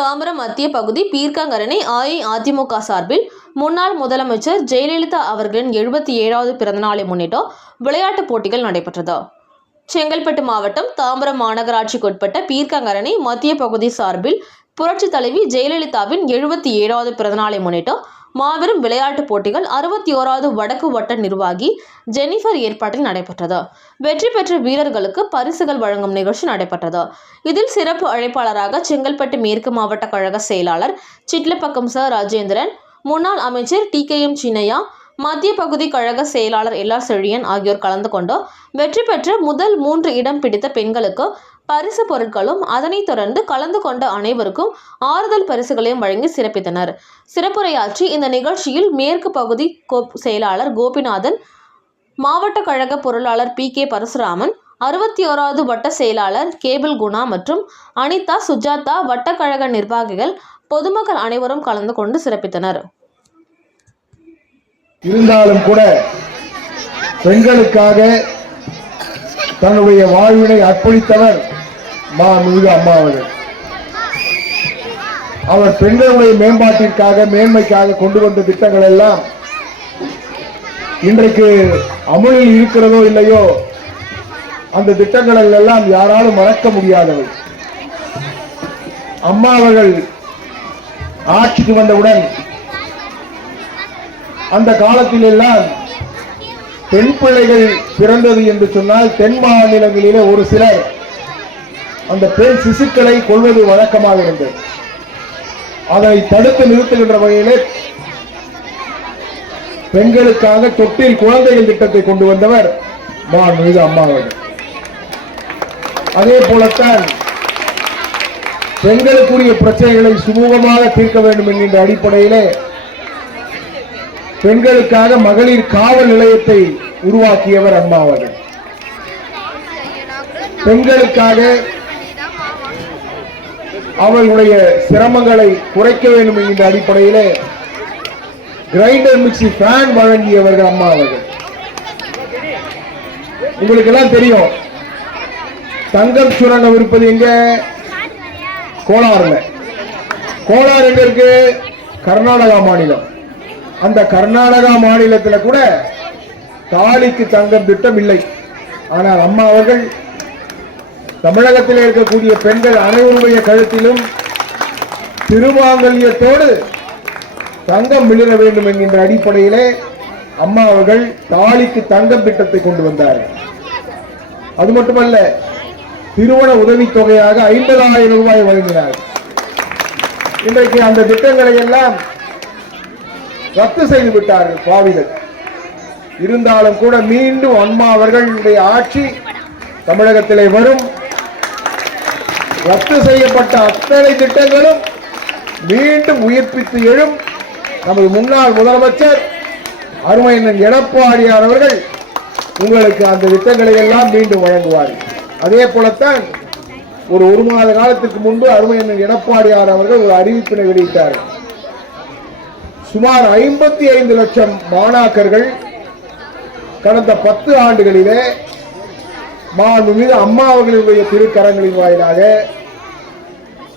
தாம்பரம் மத்திய பகுதி பீர்க்கங்கரணை அஇஅதிமுக சார்பில் முன்னாள் முதலமைச்சர் ஜெயலலிதா அவர்களின் 77வது பிறந்தநாளை முன்னிட்டு விளையாட்டுப் போட்டிகள் நடைபெற்றது. செங்கல்பட்டு மாவட்டம் தாம்பரம் மாநகராட்சிக்குட்பட்ட பீர்க்கங்கரணை மத்திய பகுதி சார்பில் புரட்சித் தலைவி ஜெயலலிதாவின் 77வது பிறந்தநாளை முன்னிட்டு மாபெரும் விளையாட்டுப் போட்டிகள் 61வது வடக்கு வட்ட நிர்வாகி ஜெனிஃபர் ஏற்பாட்டில் நடைபெற்றது. வெற்றி பெற்ற வீரர்களுக்கு பரிசுகள் வழங்கும் நிகழ்ச்சி நடைபெற்றது. இதில் சிறப்பு அழைப்பாளராக செங்கல்பட்டு மேற்கு மாவட்ட கழக செயலாளர் சிட்லப்பக்கம் ச. ராஜேந்திரன், முன்னாள் அமைச்சர் TKM சின்னையா, மத்திய பகுதி கழக செயலாளர் LR செழியன் ஆகியோர் கலந்து கொண்டு வெற்றி பெற்ற முதல் 3 இடம் பிடித்த பெண்களுக்கு பரிசு பொருட்களும் அதனைத் தொடர்ந்து கலந்து கொண்ட அனைவருக்கும் ஆறுதல் பரிசுகளையும் வழங்கி சிறப்பித்தனர். சிறப்புரையாற்றி இந்த நிகழ்ச்சியில் மேற்கு பகுதி செயலாளர் கோபிநாதன், மாவட்ட கழக பொருளாளர் PK பரசுராமன், 61வது வட்ட செயலாளர் கேபிள் குணா மற்றும் அனிதா, சுஜாதா, வட்டக்கழக நிர்வாகிகள், பொதுமக்கள் அனைவரும் கலந்து கொண்டு சிறப்பித்தனர். இருந்தாலும் கூட பெண்களுக்காக தன்னுடைய வாழ்வினை அர்ப்பணித்தவர் மாண்புமிகு அம்மா அவர்கள். அவர் பெண்களுடைய மேம்பாட்டிற்காக, மேன்மைக்காக கொண்டு வந்த திட்டங்கள் எல்லாம் இன்றைக்கு அமலில் இருக்கிறதோ இல்லையோ, அந்த திட்டங்கள் எல்லாம் யாராலும் மறக்க முடியாதவை. அம்மா அவர்கள் ஆட்சிக்கு வந்தவுடன் அந்த காலத்தில் எல்லாம் பெண் பிள்ளைகள் பிறந்தது என்று சொன்னால் தென் மாநிலங்களிலே ஒரு சிலர் அந்த பெண் சிசுக்களை கொள்வது வழக்கமாக இருந்தது. அதை தடுத்து நிறுத்துகின்ற வகையிலே பெண்களுக்காக தொட்டில் குழந்தைகள் திட்டத்தை கொண்டு வந்தவர் மாண்புமிகு அம்மா அவர்கள். அதே போலத்தான் பெண்களுக்குரிய பிரச்சனைகளை சுமூகமாக தீர்க்க வேண்டும் என்கின்ற அடிப்படையிலே பெண்களுக்காக மகளிர் காவல் நிலையத்தை உருவாக்கியவர் அம்மா அவர்கள். பெண்களுக்காக அவர்களுடைய சிரமங்களை குறைக்க வேண்டும் என்கின்ற அடிப்படையிலே கிரைண்டர் மிக்சி ஃபேன் வழங்கியவர்கள் அம்மா அவர்கள். உங்களுக்கு எல்லாம் தெரியும், தங்கம் சுரங்கம் இருப்பது எங்க? கோலாறுல. கோலாறு எங்க இருக்கு? கர்நாடகா மாநிலம். அந்த கர்நாடகா மாநிலத்தில் கூட தாலிக்கு தங்கம் திட்டம் இல்லை. ஆனால் அம்மா அவர்கள் தமிழகத்தில் இருக்கக்கூடிய பெண்கள் அனைவருடைய கழுத்திலும் திருமாங்கல்யத்தோடு தங்கம் விழுற வேண்டும் என்கின்ற அடிப்படையிலே அம்மா அவர்கள் தாலிக்கு தங்கம் திட்டத்தை கொண்டு வந்தார்கள். அது மட்டுமல்ல, திருமண உதவித்தொகையாக 50,000 ரூபாய் வழங்கினார். இன்றைக்கு அந்த திட்டங்களை எல்லாம் ரத்து செய்து விட்டார்கள் பாவிகள். இருந்தாலும் கூட மீண்டும் அம்மா அவர்களுடைய ஆட்சி தமிழகத்திலே வரும். ரத்து செய்யப்பட்ட அத்தனை திட்டங்களும் மீண்டும் உயிர்ப்பித்து எழும். நமது முன்னாள் முதலமைச்சர் அருமையண்ணன் எடப்பாடியார் அவர்கள் உங்களுக்கு அந்த திட்டங்களை எல்லாம் மீண்டும் வழங்குவார்கள். அதே போலத்தான் ஒரு மாத காலத்திற்கு முன்பு அருமையண்ணன் எடப்பாடியார் அவர்கள் ஒரு அறிவிப்பினை வெளியிட்டார்கள். சுமார் 55 லட்சம் மாணாக்கர்கள் கடந்த 10 ஆண்டுகளிலே மாண்புமிகு அம்மா அவர்களுடைய திருக்கரங்களின் வாயிலாக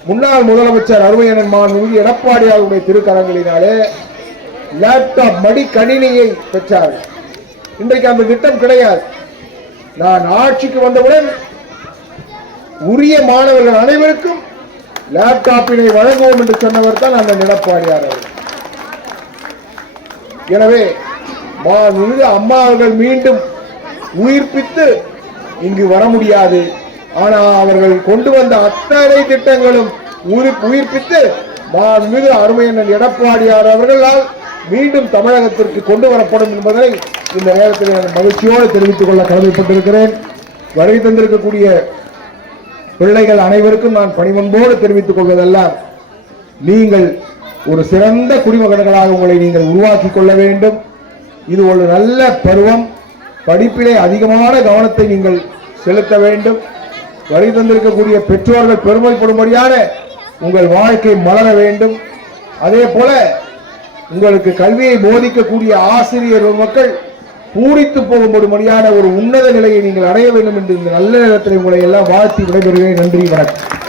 முன்னாள் முதலமைச்சர் அருமையண்ணன் மாண்புமிகு எடப்பாடியாருடைய திருக்கரங்களினாலே லேப்டாப் மடிக்கணினியை பெற்றார்கள். இன்றைக்கு அந்த திட்டம் கிடையாது. நான் ஆட்சிக்கு வந்தவுடன் உரிய மாணவர்கள் அனைவருக்கும் லேப்டாப்பினை வழங்குவோம் என்று சொன்னவர் தான் அந்த எடப்பாடியார் அவர்கள். எனவே மாண்புமிகு அம்மா அவர்கள் மீண்டும் உயிர்ப்பித்து இங்கு வர முடியாது. ஆனால் அவர்கள் கொண்டு வந்த அத்தனை திட்டங்களும் உயிர்ப்பித்து மாண்புமிகு அருமையண்ணன் எடப்பாடியார் அவர்களால் மீண்டும் தமிழகத்திற்கு கொண்டு வரப்படும் என்பதை இந்த நேரத்தில் மகிழ்ச்சியோடு தெரிவித்துக் கொள்ள கடமைப்பட்டிருக்கிறேன். வருகை தந்திருக்கக்கூடிய பிள்ளைகள் அனைவருக்கும் நான் பணிவன்போடு தெரிவித்துக் கொள்வதெல்லாம், நீங்கள் ஒரு சிறந்த குடிமகன்களாக உங்களை நீங்கள் உருவாக்கி கொள்ள வேண்டும். இது ஒரு நல்ல பருவம். படிப்பிலே அதிகமான கவனத்தை நீங்கள் செலுத்த வேண்டும். வருகை தந்திருக்கக்கூடிய பெற்றோர்கள் பெருமைப்படும்படியான உங்கள் வாழ்க்கை மலர வேண்டும். அதே போல உங்களுக்கு கல்வியை போதிக்கக்கூடிய ஆசிரியர் மக்கள் பூரித்து போகும்படியான ஒரு உன்னத நிலையை நீங்கள் அடைய வேண்டும் என்று இந்த நல்ல நேரத்தில் உங்களை எல்லாம் வாழ்த்தி விடைபெறுகிறேன். நன்றி, வணக்கம்.